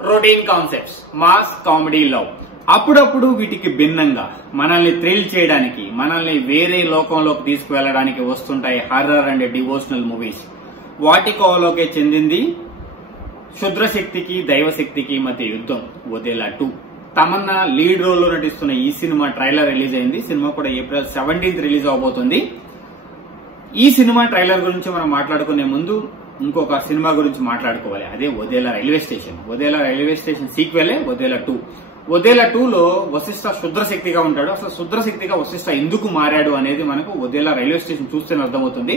Routine concepts, mass, comedy, love. అప్పుడప్పుడు వీటికి భిన్నంగా మనల్ని థ్రిల్ చేయడానికి, మనల్ని వేరే లోకంలోకి తీసుకువెళ్లడానికి వస్తుంటాయి హర్రర్ అండ్ డివోషనల్ మూవీస్. వాటి కోవలోకే చెందింది క్షుద్రశక్తికి దైవశక్తికి మధ్య యుద్ధం వదేలా 2. తమన్నా లీడ్ రోల్ లో నటిస్తున్న ఈ సినిమా ట్రైలర్ రిలీజ్ అయింది. సినిమా కూడా April 17th రిలీజ్ అవబోతుంది. ఈ సినిమా ట్రైలర్ గురించి మనం మాట్లాడుకునే ముందు ఇంకొక సినిమా గురించి మాట్లాడుకోవాలి. అదే Vadela railway station. Vadela railway station సీక్వెలే వదేలా 2. వదేలా 2లో వశిష్ఠ శుద్రశక్తిగా ఉంటాడు. అసలు శుద్రశక్తిగా వశిష్ఠ ఎందుకు మారాడు అనేది మనకు వదేలా రైల్వే స్టేషన్ చూస్తేనే అర్థమవుతుంది.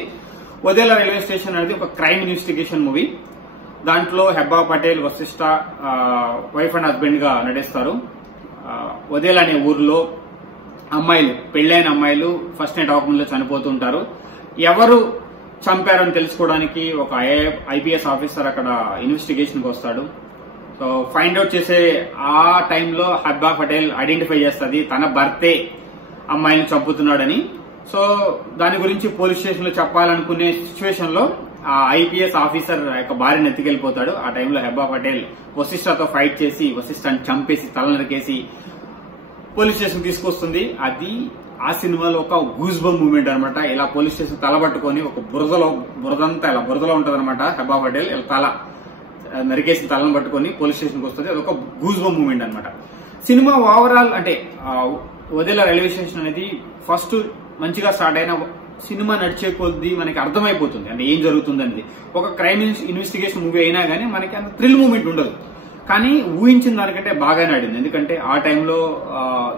వదేలా రైల్వే స్టేషన్ అనేది ఒక క్రైమ్ ఇన్వెస్టిగేషన్ మూవీ. దాంట్లో Hebba Patel Vasishta wife and husband గా నటిస్తారు. వదేలా అనే ఊర్లో అమ్మాయిలు, పెళ్లైన అమ్మాయిలు ఫస్ట్ నైట్ ఆపంలో చనిపోతుంటారు. ఎవరు చంపారని తెలుసుకోవడానికి ఒక ఐపీఎస్ ఆఫీసర్ అక్కడ ఇన్వెస్టిగేషన్ కి వస్తాడు. సో ఫైండ్ అవుట్ చేసే ఆ టైంలో హెబ్బా పటేల్ ఐడెంటిఫై చేస్తుంది తన భర్తే అమ్మాయిని చంపుతున్నాడని. సో దాని గురించి పోలీస్ స్టేషన్ లో చెప్పాలనుకునే సిచ్యువేషన్ లో ఆ ఐపీఎస్ ఆఫీసర్ యొక్క భార్యను ఎత్తుకెళ్లిపోతాడు. ఆ టైంలో హెబ్బా పటేల్ వశిష్ఠతో ఫైట్ చేసి వశిష్ఠని చంపేసి తల నరికేసి పోలీస్ స్టేషన్ తీసుకొస్తుంది. అది ఆ సినిమాలో ఒక గూస్ బంప్ మూమెంట్ అనమాట. ఇలా పోలీస్ స్టేషన్ తలబట్టుకొని ఒక బురదంతా ఇలా బురదలో ఉంటది అనమాట. హెబ్బా పటేల్ ఇలా తల నరికేసి తలను పట్టుకొని పోలీస్ స్టేషన్కి వస్తుంది. అదొక గూస్ బంప్ మూమెంట్ అనమాట. సినిమా ఓవరాల్ అంటే వదేలా రైల్వే స్టేషన్ అనేది ఫస్ట్ మంచిగా స్టార్ట్ అయిన సినిమా నడిచే కొద్దీ మనకి అర్థమైపోతుంది అంటే ఏం జరుగుతుంది అనేది. ఒక క్రైమ్ ఇన్వెస్టిగేషన్ మూవీ అయినా కానీ మనకి అంత థ్రిల్ మూమెంట్ ఉండదు. కానీ ఊహించిన దానికంటే బాగానే ఆడింది. ఎందుకంటే ఆ టైంలో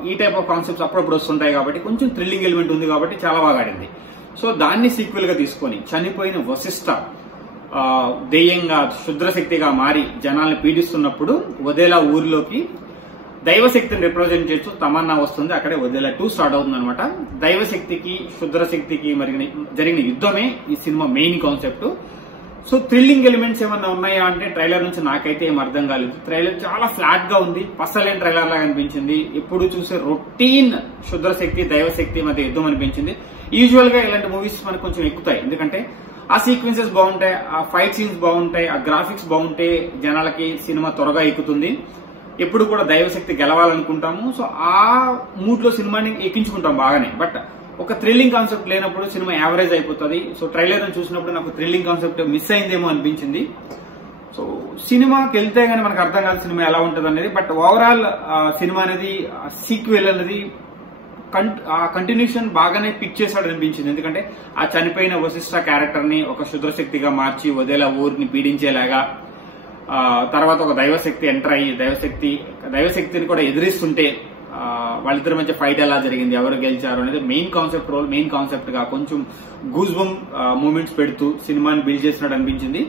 ఈ టైప్ ఆఫ్ కాన్సెప్ట్స్ అప్పుడప్పుడు వస్తుంటాయి కాబట్టి కొంచెం థ్రిల్లింగ్ ఎలిమెంట్ ఉంది కాబట్టి చాలా బాగా ఆడింది. సో దాన్ని సీక్వెల్ గా తీసుకొని చనిపోయిన వశిష్ఠ దెయ్యంగా శుద్రశక్తిగా మారి జనాల్ని పీడిస్తున్నప్పుడు వదేలా ఊరిలోకి దైవశక్తిని రిప్రజెంట్ చేస్తూ తమన్నా వస్తుంది. అక్కడే వదేలా 2 స్టార్ట్ అవుతుంది అనమాట. దైవశక్తికి శుద్రశక్తికి జరిగిన యుద్ధమే ఈ cinema main concept. So thrilling elements ఏమన్నా ఉన్నాయా అంటే ట్రైలర్ నుంచి నాకైతే ఏం అర్థం కాలేదు. ట్రైలర్ చాలా ఫ్లాట్ గా ఉంది, పసలేని ట్రైలర్ లాగా అనిపించింది. ఎప్పుడు చూసే రొటీన్ శుద్రశక్తి దైవశక్తి మధ్య యుద్ధం అనిపించింది. యూజువల్ గా ఇలాంటి మూవీస్ మనకు కొంచెం ఎక్కుతాయి. ఎందుకంటే ఆ సీక్వెన్సెస్ బాగుంటాయి, ఆ ఫైట్ సీన్స్ బాగుంటాయి, ఆ గ్రాఫిక్స్ బాగుంటే జనాలకి సినిమా త్వరగా ఎక్కుతుంది. ఎప్పుడు కూడా దైవశక్తి గెలవాలనుకుంటాము. సో ఆ మూడ్ లో సినిమాని ఎక్కించుకుంటాం బాగానే. బట్ ఒక థ్రిల్లింగ్ కాన్సెప్ట్ లేనప్పుడు సినిమా యావరేజ్ అయిపోతుంది. సో ట్రైలర్ చూసినప్పుడు నాకు థ్రిల్లింగ్ కాన్సెప్ట్ మిస్ అయిందేమో అనిపించింది. సో సినిమాకి వెళ్తే గానీ మనకు అర్థం కాదు సినిమా ఎలా ఉంటుంది అనేది. బట్ ఓవరాల్ సినిమా అనేది సీక్వెల్ అనేది కంటిన్యూషన్ బాగానే పిక్ చేశాడు అనిపించింది. ఎందుకంటే ఆ చనిపోయిన వశిష్ఠ క్యారెక్టర్ ని ఒక శుద్రశక్తిగా మార్చి వదేలా ఊరిని పీడించేలాగా, తర్వాత ఒక దైవశక్తి ఎంటర్ అయ్యి దైవశక్తిని కూడా ఎదిరిస్తుంటే వాళ్ళిద్దరి మధ్య ఫైట్ ఎలా జరిగింది, ఎవరు గెలిచారు అనేది మెయిన్ కాన్సెప్ట్ గా కొంచెం గూస్ బంప్ మూమెంట్స్ పెడుతూ సినిమాని బిల్డ్ చేసినట్టు అనిపించింది.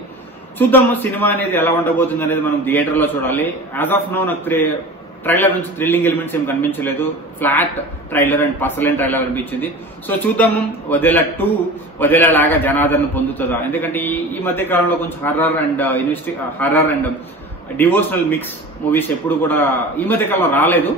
చూద్దాము సినిమా అనేది ఎలా ఉండబోతుంది అనేది మనం థియేటర్ లో చూడాలి. యాజ్ ఆఫ్ నౌ నాకు ట్రైలర్ నుంచి థ్రిల్లింగ్ ఎలిమెంట్స్ ఏం కనిపించలేదు. ఫ్లాట్ ట్రైలర్ అండ్ పసలైన ట్రైలర్ అనిపించింది. సో చూద్దాము వదేలా 2 వదేలా లాగా జనాదరణ పొందుతుందా. ఎందుకంటే ఈ మధ్య కాలంలో కొంచెం horror and devotional mix movies ఎప్పుడు కూడా ఈ మధ్య కాలంలో రాలేదు,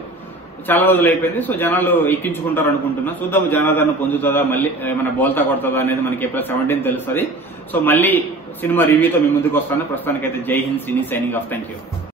చాలా రోజులు అయిపోయింది. సో జనాలు ఎక్కించుకుంటారు అనుకుంటున్నా. చూద్దాము జనాదరణ పొందుతుందా, మళ్ళీ ఏమైనా బోల్తా కొడుతుందా అనేది మనకి April 17th తెలుస్తుంది. సో మళ్ళీ సినిమా రివ్యూతో మీ ముందుకు వస్తాను. ప్రస్తుతానికైతే జై హింద్, సినీ సైనింగ్ ఆఫ్. Thank you.